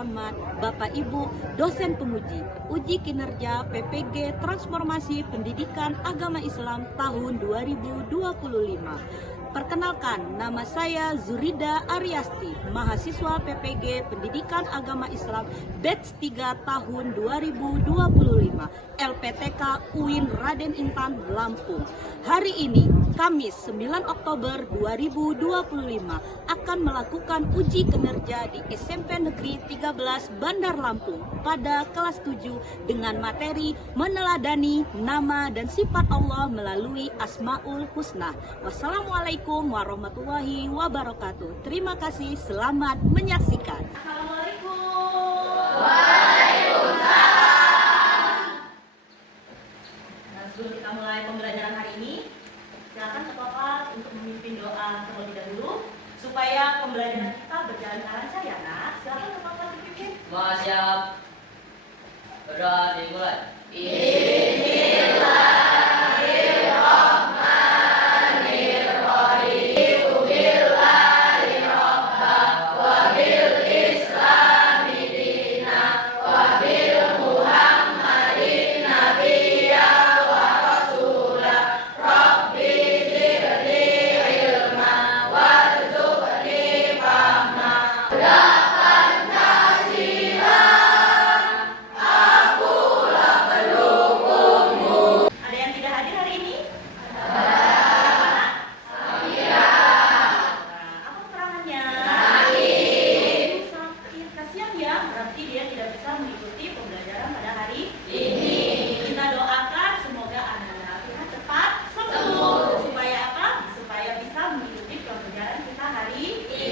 terhormat Bapak Ibu dosen penguji uji kinerja PPG Transformasi Pendidikan Agama Islam tahun 2025. Perkenalkan, nama saya Zurida Aryasti, mahasiswa PPG Pendidikan Agama Islam batch 3 tahun 2025, LPTK UIN Raden Intan, Lampung. Hari ini, Kamis 9 Oktober 2025, akan melakukan uji kinerja di SMP Negeri 13 Bandar Lampung pada kelas 7 dengan materi meneladani nama dan sifat Allah melalui Asmaul Husna. Wassalamualaikum warahmatullahi wabarakatuh. Terima kasih, selamat menyaksikan. Assalamualaikum. Waalaikumsalam. Nah, sebelum kita mulai pembelajaran hari ini, silakan ketua kelas untuk memimpin doa terlebih dahulu supaya pembelajaran kita berjalan lancar ya nak. Silakan ketua kelas dipimpin. Siap. Berdoa dimulai. Ada yang tidak hadir hari ini? Apa keterangannya? Sakit. Kasihan ya, berarti dia tidak bisa mengikuti pembelajaran pada hari ini. Kita doakan semoga anak-anak kita cepat sembuh. Supaya apa? Supaya bisa mengikuti pembelajaran kita hari ini.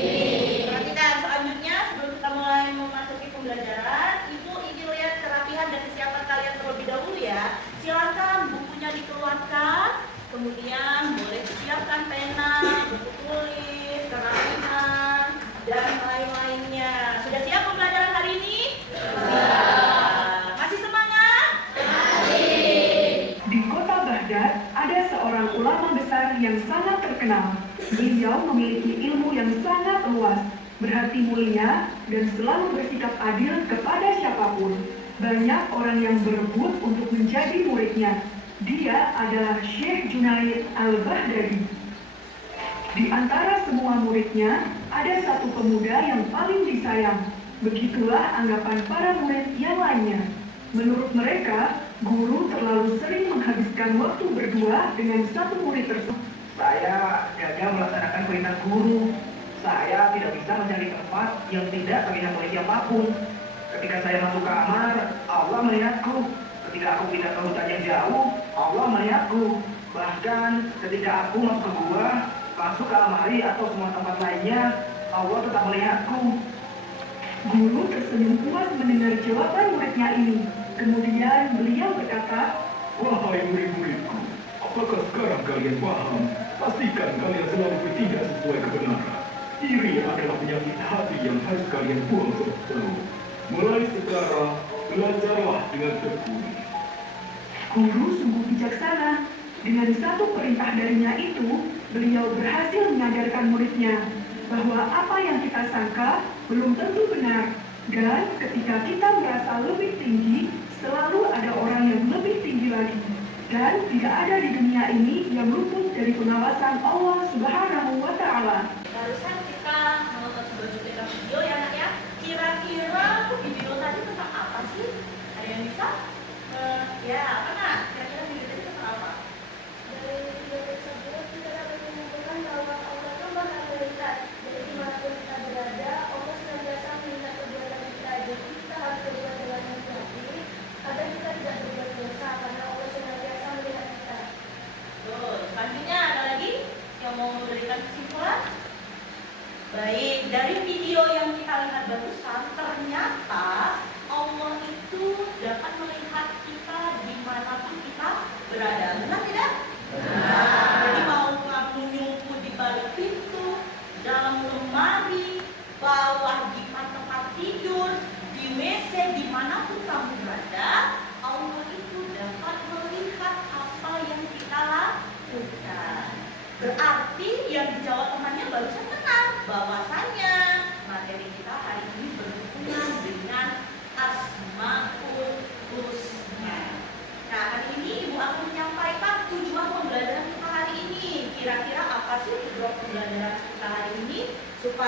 Perhatikan selanjutnya, sebelum kita mulai memasuki pembelajaran, Ibu ingin lihat kerapihan dan kesiapan kalian terlebih dahulu ya. Silakan bukunya dikeluarkan, kemudian boleh disiapkan pena, buku tulis, kerapihan, dan lain-lainnya. Sudah siap pembelajaran hari ini? Siap. Masih semangat? Di kota Baghdad ada seorang ulama besar yang sangat terkenal. Beliau memiliki ilmu yang sangat luas, berhati mulia, dan selalu bersikap adil kepada siapapun. Banyak orang yang berebut untuk menjadi muridnya. Dia adalah Syekh Junaid Al-Baghdadi. Di antara semua muridnya, ada satu pemuda yang paling disayang. Begitulah anggapan para murid yang lainnya. Menurut mereka, guru terlalu sering menghabiskan waktu berdua dengan satu murid tersebut. Saya gagal melaksanakan perintah guru. Saya tidak bisa mencari tempat yang tidak terlihat oleh siapapun. Ketika saya masuk kamar, Allah melihatku. Ketika aku pindah ke hutan yang jauh, Allah melihatku. Bahkan ketika aku masuk ke gua, masuk ke lemari atau semua tempat lainnya, Allah tetap melihatku. Guru tersenyum puas mendengar jawaban muridnya ini. Kemudian beliau berkata, Wahai murid-muridku, apakah sekarang kalian paham? Pastikan kalian selalu bertindak sesuai kebenaran. Iri adalah penyakit hati yang harus kalian buang jauh-jauh. Mulai sekarang, belajarlah dengan tekun. guru sungguh bijaksana. Dengan satu perintah darinya itu, beliau berhasil menyadarkan muridnya bahwa apa yang kita sangka belum tentu benar. Dan ketika kita merasa lebih tinggi, selalu ada orang yang lebih tinggi lagi. Dan tidak ada di dunia ini yang luput dari pengawasan Allah Subhanahu wa Ta'ala. Barusan kita menonton sebuah cuplikan video ya nak ya. Kira-kira video tadi tentang apa sih? Ada yang bisa? Ya, apa nak? Kira-kira video tadi tentang apa? Dari video tersebut kita dapat menyimpulkan bahwa Allah itu maha melihat. Jadi dimanapun kita berada, Allah senantiasa melihat perbuatan kita. Jadi kita harus berbuat dengan hati-hati agar kita tidak berbuat dosa karena Allah senantiasa melihat kita. Tuh, selanjutnya ada lagi yang mau memberikan kesimpulan? Baik, dari video yang kita lihat barusan, ternyata Allah itu dapat melihat kita di mana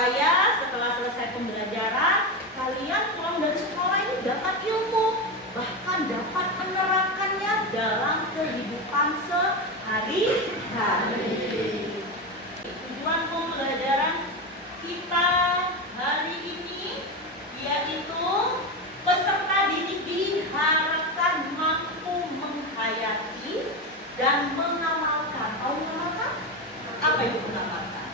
supaya setelah selesai pembelajaran kalian pulang dari sekolah ini dapat ilmu, bahkan dapat menerapkannya dalam kehidupan sehari-hari. Tujuan pembelajaran kita hari ini yaitu peserta didik diharapkan mampu menghayati dan mengamalkan. Tahu mengamalkan? Apa itu mengamalkan?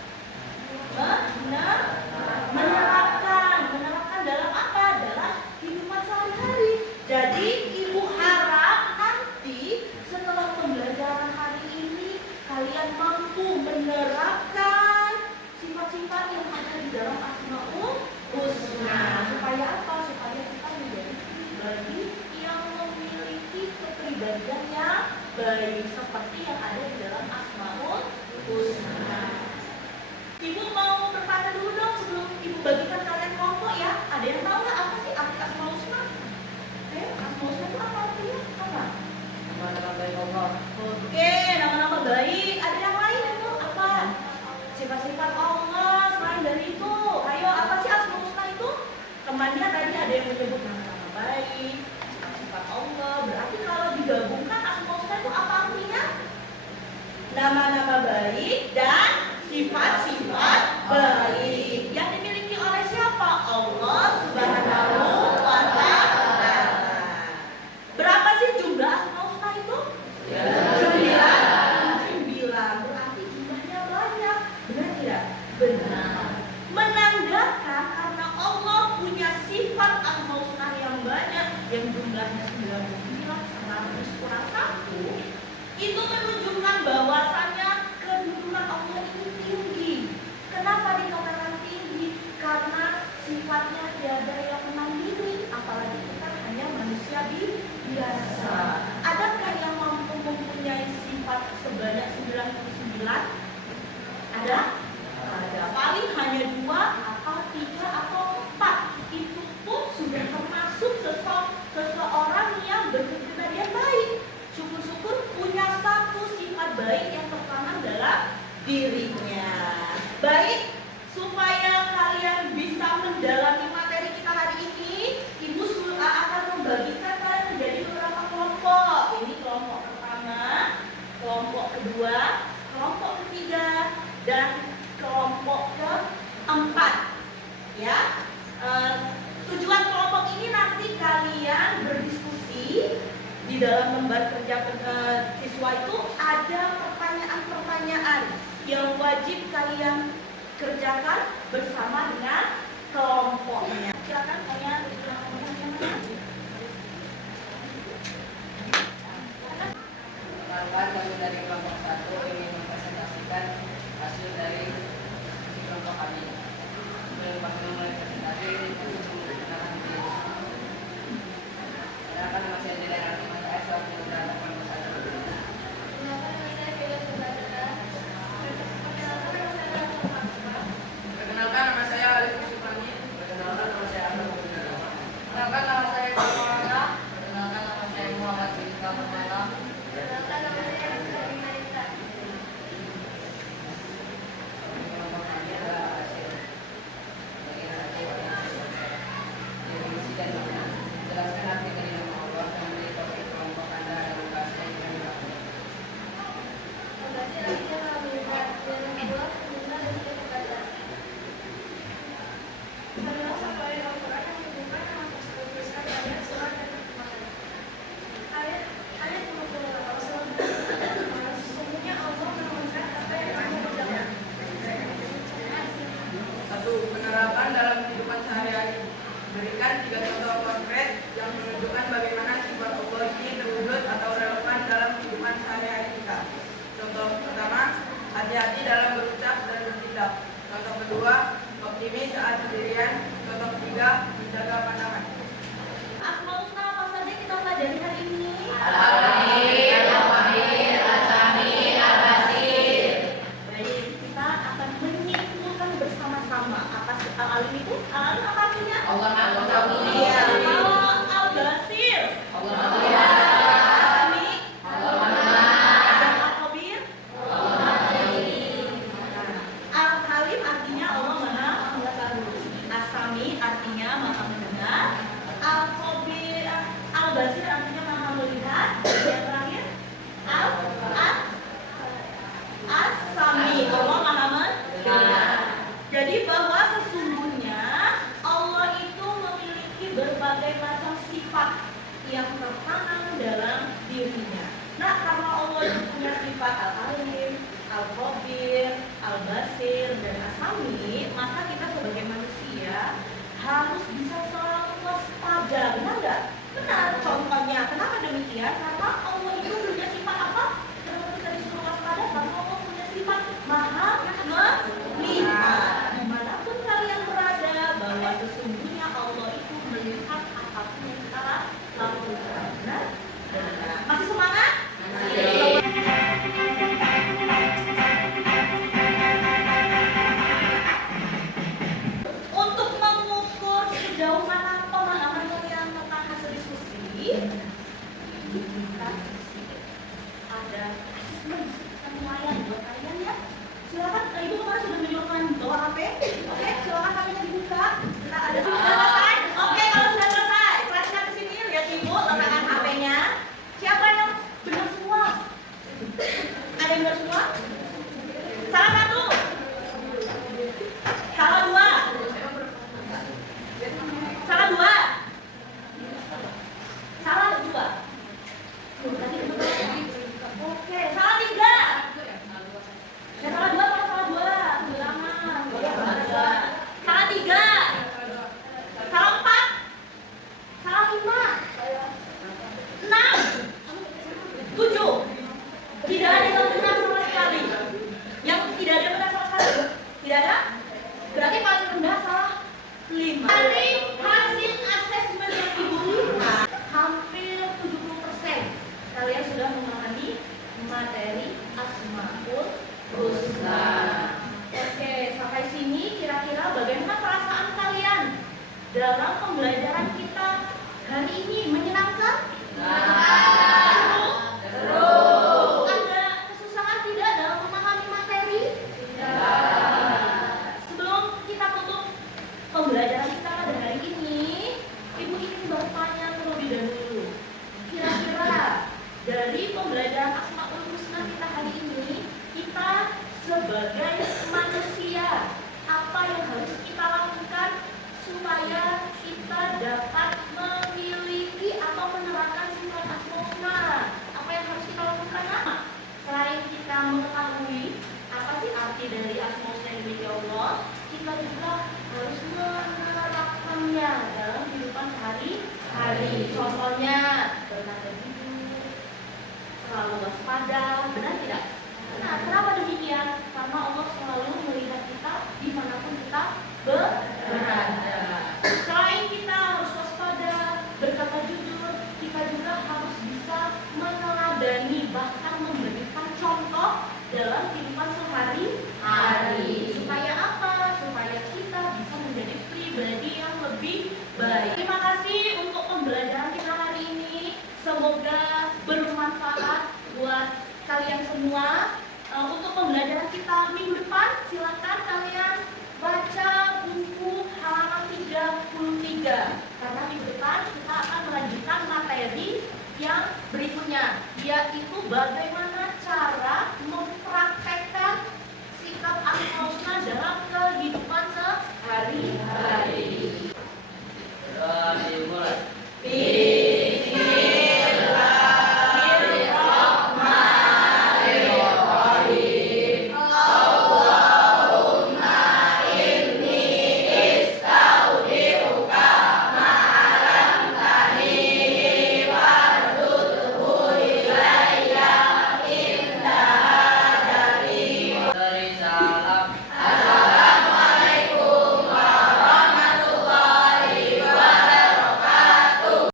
Menerapkan dalam apa? Dalam kehidupan sehari-hari. Jadi ibu harap nanti setelah pembelajaran hari ini kalian mampu menerapkan sifat-sifat yang ada di dalam Asmaul Husna. Supaya apa? Supaya kita menjadi pribadi yang memiliki kepribadian yang baik seperti yang ada di dalam Asmaul Husna. Ibu mau bertanya dulu dong sebelum ibu bagikan kalian kelompok ya. Ada yang tahu nggak apa sih arti Asmaul Husna? Asmaul Husna itu apa artinya? Apa? Nama-nama baik Allah. Oke, nama-nama baik. Ada yang lain itu apa? Sifat-sifat Allah. Selain dari itu, ayo apa sih Asmaul Husna itu? Temannya tadi ada yang menyebut nama-nama baik, sifat Allah. Berarti kalau digabungkan Asmaul Husna itu apa artinya? Nama-nama baik dan sifat-sifat baik yang dimiliki oleh siapa? Allah Subhanahu wa Ta'ala. Berapa sih jumlah Asmaul Husna itu? 9. Berarti jumlahnya banyak. Benar tidak? Benar. Menandakan karena Allah punya sifat Asmaul Husna yang banyak, yang jumlahnya 99, 100 kurang 1, itu menunjukkan bahwasannya kedudukan Allah ini tinggi. Kenapa dikatakan tinggi? Karena sifatnya tiada yang menandingi, apalagi kita hanya manusia biasa. Adakah yang mampu mempunyai sifat sebanyak 99? Ada? Ada. Paling hanya 2 atau 3 atau 4. Itu pun sudah termasuk seseorang yang berkepribadian baik. Syukur-syukur punya satu sifat baik yang tertanam dalam dirinya. Baik, supaya kalian bisa mendalami materi kita hari ini, Ibu akan membagikan kalian menjadi beberapa kelompok. Ini kelompok pertama, kelompok kedua, kelompok ketiga, dan kelompok keempat. Ya, tujuan kelompok ini nanti kalian berdiskusi. Di dalam lembar kerja siswa itu ada pertanyaan-pertanyaan yang wajib kalian kerjakan bersama dengan kelompoknya. Silakan kalian Perkenalkan, kami dari kelompok 1 ingin mempresentasikan hasil dari kelompok kami. Sebelum kami memulai presentasi, perkenalkan diri. Perkenalkan, nama saya Dede Rani Mata S. Waktu berada kelompok 1. Perkenalkan, nama saya Alif Yusufani. Perkenalkan, nama saya Ahmad Abdul. ya, karena Allah itu punya sifat apa? Kenapa kita disuruh waspada? Karena Allah punya sifat maha melihat. Dimanapun kalian berada, bahwa sesungguhnya Allah itu melihat apapun yang kita lakukan. Benar? Masih semangat? Untuk mengukur sejauh mana pemahaman kalian tentang hasil diskusi, kita ada asesmen yang lumayan buat kalian ya. Silakan, ibu kemarin sudah menunjukkan bawa HP. Oke, silakan HP-nya dibuka. Kita ada sudah selesai. Oke, kalau sudah selesai, flashnya ke sini, lihat ibu letakkan HP-nya. Siapa yang benar semua? Ada yang benar semua? Salah satu. Salah dua. Salah dua. Salah dua. Oke, salah tiga. Ya, salah dua, salah dua. Ulangan. Salah tiga. Salah empat. Salah lima. Enam. Tujuh. Tidak ada yang benar sama sekali. Yang tidak ada yang benar sama sekali. Tidak ada? Berarti paling rendah salah 5. Dari hasil asesmen yang ibu lihat, hampir 70% kalian sudah memahami materi Asmaul Husna. Oke, sampai sini kira-kira bagaimana perasaan kalian dalam pembelajaran kita hari ini? Menyenangkan? Seru? Ada kesusahan tidak dalam memahami materi? Sebelum kita tutup pembelajaran kita pada hari ini, ibu ingin bertanya terlebih dahulu. Kira-kira dari pembelajaran Asmaul Husna kita hari ini, kita sebagai manusia, apa yang harus kita lakukan supaya kita dapat memiliki atau menerapkan sifat Asmaul Husna? Apa yang harus kita lakukan? Selain kita mengetahui apa sih arti dari Asmaul Husna yang dimiliki Allah, kita juga harus menerapkannya dalam kehidupan sehari-hari. Contohnya, bernada hidup, selalu waspada, benar tidak? Nah, kenapa demikian? Karena Allah selalu melihat kita dimanapun kita berada. Selain kita harus waspada, berkata jujur, kita juga harus bisa meneladani, bahkan memberikan contoh dalam kehidupan sehari-hari. Supaya apa? Supaya kita bisa menjadi pribadi yang lebih baik. Terima kasih untuk pembelajaran kita hari ini. Semoga bermanfaat buat kalian semua. Untuk pembelajaran kita minggu depan, silakan kalian baca buku halaman 33. Karena minggu depan kita akan melanjutkan materi yang berikutnya, yaitu bagaimana cara